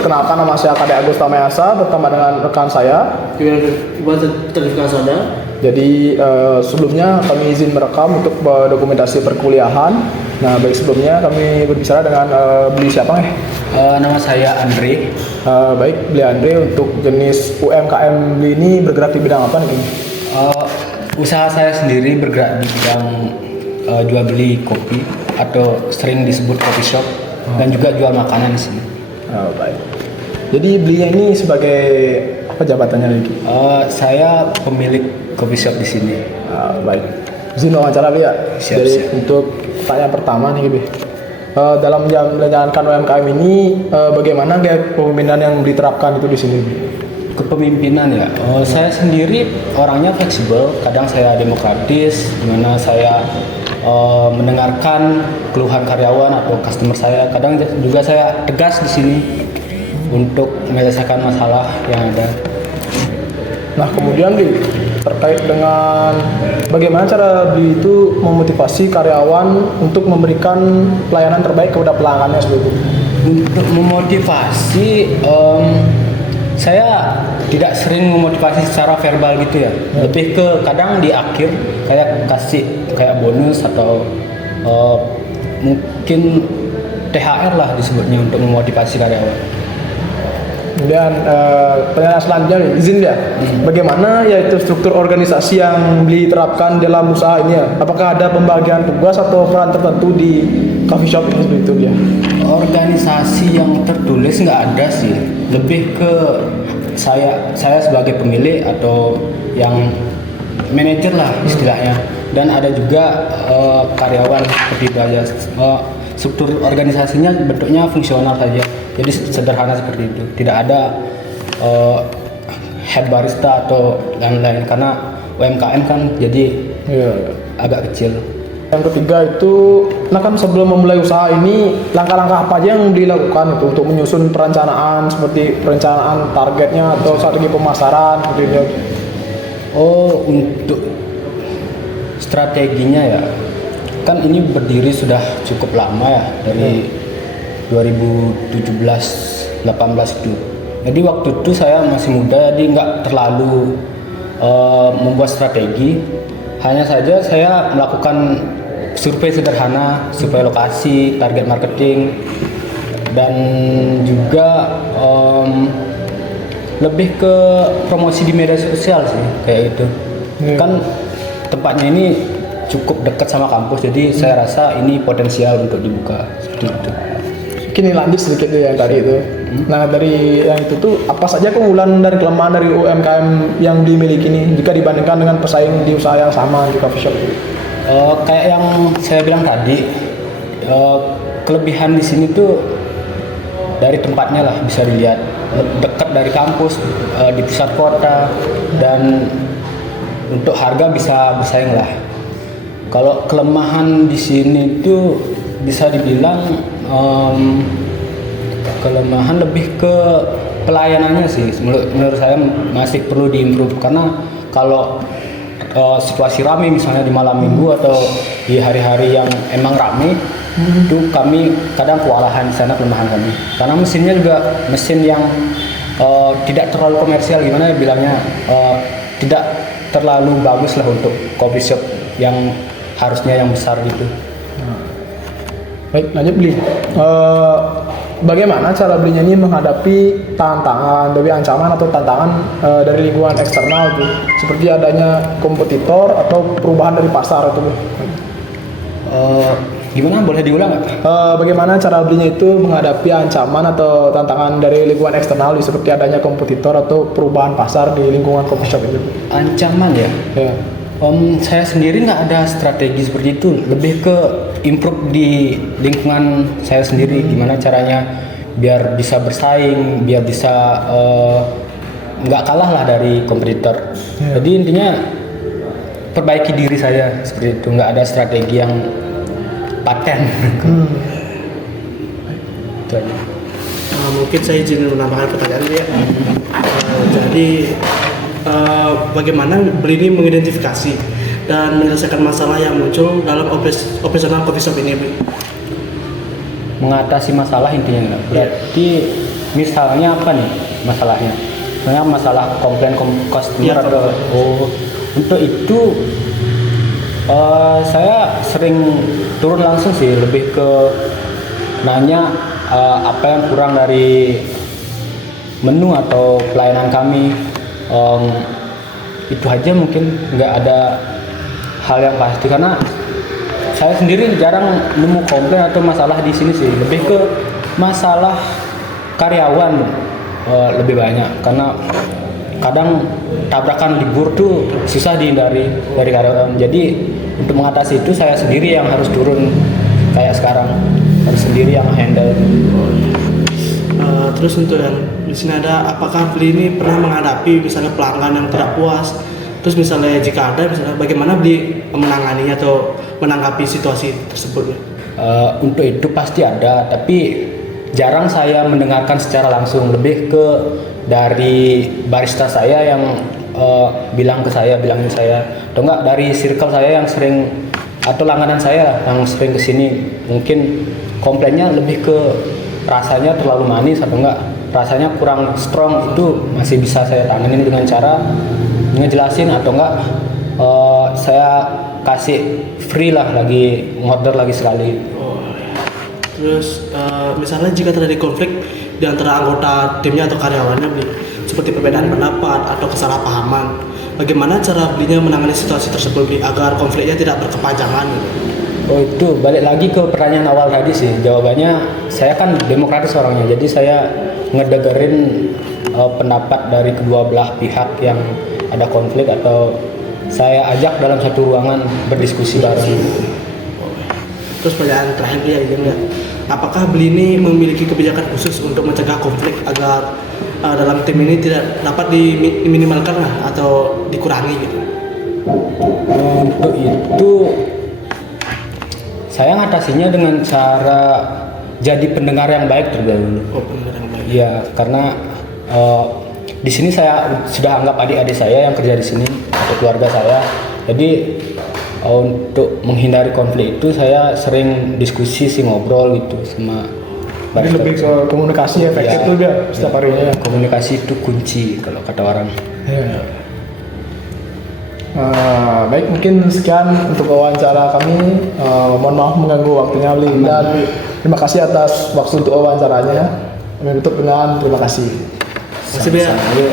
Kenalkan, nama saya Kade Agus Tamayasa bersama dengan rekan saya. Buat sertifikasi Anda. Jadi sebelumnya kami izin merekam untuk dokumentasi perkuliahan. Nah, baik sebelumnya kami berbicara dengan beli siapa nih? Nama saya Andre. Baik, beli Andre, untuk jenis UMKM beli ini bergerak di bidang apa nih? Usaha saya sendiri bergerak di bidang jual beli kopi atau sering disebut coffee shop dan juga jual makanan di sini. Baik. Jadi belinya ini sebagai apa jabatannya lagi? Saya pemilik coffee shop di sini. Baik. Izin wawancara beli ya. Siap, Jadi siap. untuk pertanyaan pertama nih, Bi. Dalam menjalankan UMKM ini, bagaimana gaya kepemimpinan yang diterapkan itu di sini, Bi? Kepemimpinan ya. Saya sendiri orangnya fleksibel. Kadang saya demokratis, di mana saya mendengarkan keluhan karyawan atau customer saya. Kadang juga saya tegas di sini untuk menyelesaikan masalah yang ada. Nah, kemudian Bi, terkait dengan bagaimana cara Bi itu memotivasi karyawan untuk memberikan pelayanan terbaik kepada pelanggannya seperti itu? Untuk memotivasi, saya tidak sering memotivasi secara verbal gitu ya. Lebih ke kadang di akhir kayak kasih kayak bonus atau mungkin THR lah disebutnya untuk memotivasi karyawan. Kemudian pertanyaan selanjutnya nih, izin ya. Bagaimana yaitu struktur organisasi yang diterapkan dalam usaha ini ya? Apakah ada pembagian tugas atau peran tertentu di coffee shop ini seperti itu ya? Organisasi yang tertulis nggak ada sih. Lebih ke saya sebagai pemilik atau yang manajer lah istilahnya. Dan ada juga karyawan seperti itu aja. Struktur organisasinya bentuknya fungsional saja. Jadi sederhana seperti itu. Tidak ada head barista atau lain-lain karena UMKM kan jadi agak kecil. Yang ketiga itu, nah kan sebelum memulai usaha ini, langkah-langkah apa aja yang dilakukan itu untuk menyusun perencanaan seperti perencanaan targetnya atau strategi pemasaran seperti itu? Untuk strateginya ya, kan ini berdiri sudah cukup lama ya dari 2017-18 itu. Jadi waktu itu saya masih muda, jadi nggak terlalu membuat strategi. Hanya saja saya melakukan survei sederhana, survei lokasi, target marketing, dan juga lebih ke promosi di media sosial sih kayak gitu. Kan tempatnya ini cukup dekat sama kampus, jadi saya rasa ini potensial untuk dibuka seperti itu. Kini lanjut sedikit deh yang tadi itu. Nah, dari yang itu tuh apa saja keunggulan dan kelemahan dari UMKM yang dimiliki ini jika dibandingkan dengan pesaing di usaha yang sama di coffee shop? Kayak yang saya bilang tadi, kelebihan di sini tuh dari tempatnya lah bisa dilihat, dekat dari kampus, di pusat kota, dan untuk harga bisa bersaing lah. Kalau kelemahan di sini tuh bisa dibilang kelemahan lebih ke pelayanannya sih. Menurut saya masih perlu diimprove karena kalau situasi ramai misalnya di malam minggu atau di hari-hari yang emang ramai itu kami kadang kewalahan di sana, kelemahan kami karena mesinnya juga mesin yang tidak terlalu komersial, gimana ya bilangnya, tidak terlalu bagus lah untuk coffee shop yang harusnya yang besar gitu. Baik, lanjut beli. Bagaimana cara belinya ini menghadapi tantangan dari ancaman atau tantangan dari lingkungan eksternal tuh, seperti adanya kompetitor atau perubahan dari pasar itu? Gimana, boleh diulang nggak? Bagaimana cara belinya itu menghadapi ancaman atau tantangan dari lingkungan eksternal seperti adanya kompetitor atau perubahan pasar di lingkungan coffee shop itu? Ancaman ya? Ya. Saya sendiri nggak ada strategi seperti itu, lebih ke improve di lingkungan saya sendiri, gimana caranya biar bisa bersaing, biar bisa nggak kalah lah dari kompetitor. Jadi intinya perbaiki diri saya seperti itu, nggak ada strategi yang paten. Itu aja. Mungkin saya izin menambahkan pertanyaan ya. Jadi bagaimana beli ini mengidentifikasi dan menyelesaikan masalah yang muncul dalam operasional coffee shop ini, Bu? Mengatasi masalah intinya, berarti misalnya apa nih masalahnya? Misalnya masalah komplain customer Iya, atau untuk itu saya sering turun langsung sih, lebih ke nanya apa yang kurang dari menu atau pelayanan kami. Itu aja, mungkin nggak ada hal yang pasti karena saya sendiri jarang nemu komplain atau masalah di sini sih, lebih ke masalah karyawan lebih banyak karena kadang tabrakan libur tuh susah dihindari dari karyawan. Jadi untuk mengatasi itu saya sendiri yang harus turun, kayak sekarang harus sendiri yang handle. Terus untuk yang di sini ada, apakah Beli ini pernah menghadapi misalnya pelanggan yang tidak puas? Terus misalnya jika ada, misalnya bagaimana Beli menanganinya atau menanggapi situasi tersebut? Untuk itu pasti ada, tapi jarang saya mendengarkan secara langsung, lebih ke dari barista saya yang bilangin saya, atau enggak dari circle saya yang sering, atau langganan saya yang sering kesini. Mungkin komplainnya lebih ke rasanya terlalu manis atau enggak rasanya kurang strong, itu masih bisa saya tanganin dengan cara ngejelasin, atau enggak saya kasih free lah, lagi ngorder lagi sekali. Terus misalnya jika terjadi konflik di antara anggota timnya atau karyawannya Beli, seperti perbedaan pendapat atau kesalahpahaman, bagaimana cara Belinya menangani situasi tersebut Beli, agar konfliknya tidak berkepanjangan? Oh, itu balik lagi ke pertanyaan awal tadi sih. Jawabannya, saya kan demokratis orangnya, jadi saya ngedengerin pendapat dari kedua belah pihak yang ada konflik, atau saya ajak dalam satu ruangan berdiskusi bareng. Terus pertanyaan terakhir Beli ya, apakah Beli ini memiliki kebijakan khusus untuk mencegah konflik agar dalam tim ini tidak dapat diminimalkan lah, atau dikurangi gitu? Untuk itu saya ngatasinya dengan cara jadi pendengar yang baik terlebih dahulu. Oh, benar yang baik. Iya, karena di sini saya sudah anggap adik-adik saya yang kerja di sini atau keluarga saya. Jadi untuk menghindari konflik itu saya sering diskusi sih, ngobrol gitu sama Jadi lebih ke komunikasi efektif tuh dia setiap harinya. Komunikasi itu kunci kalau kata orang. Ya. Baik, mungkin sekian untuk wawancara kami. Mohon maaf mengganggu waktunya Beli, dan terima kasih atas waktu untuk wawancaranya. Kami tutup dengan terima kasih. Terima kasih Beli.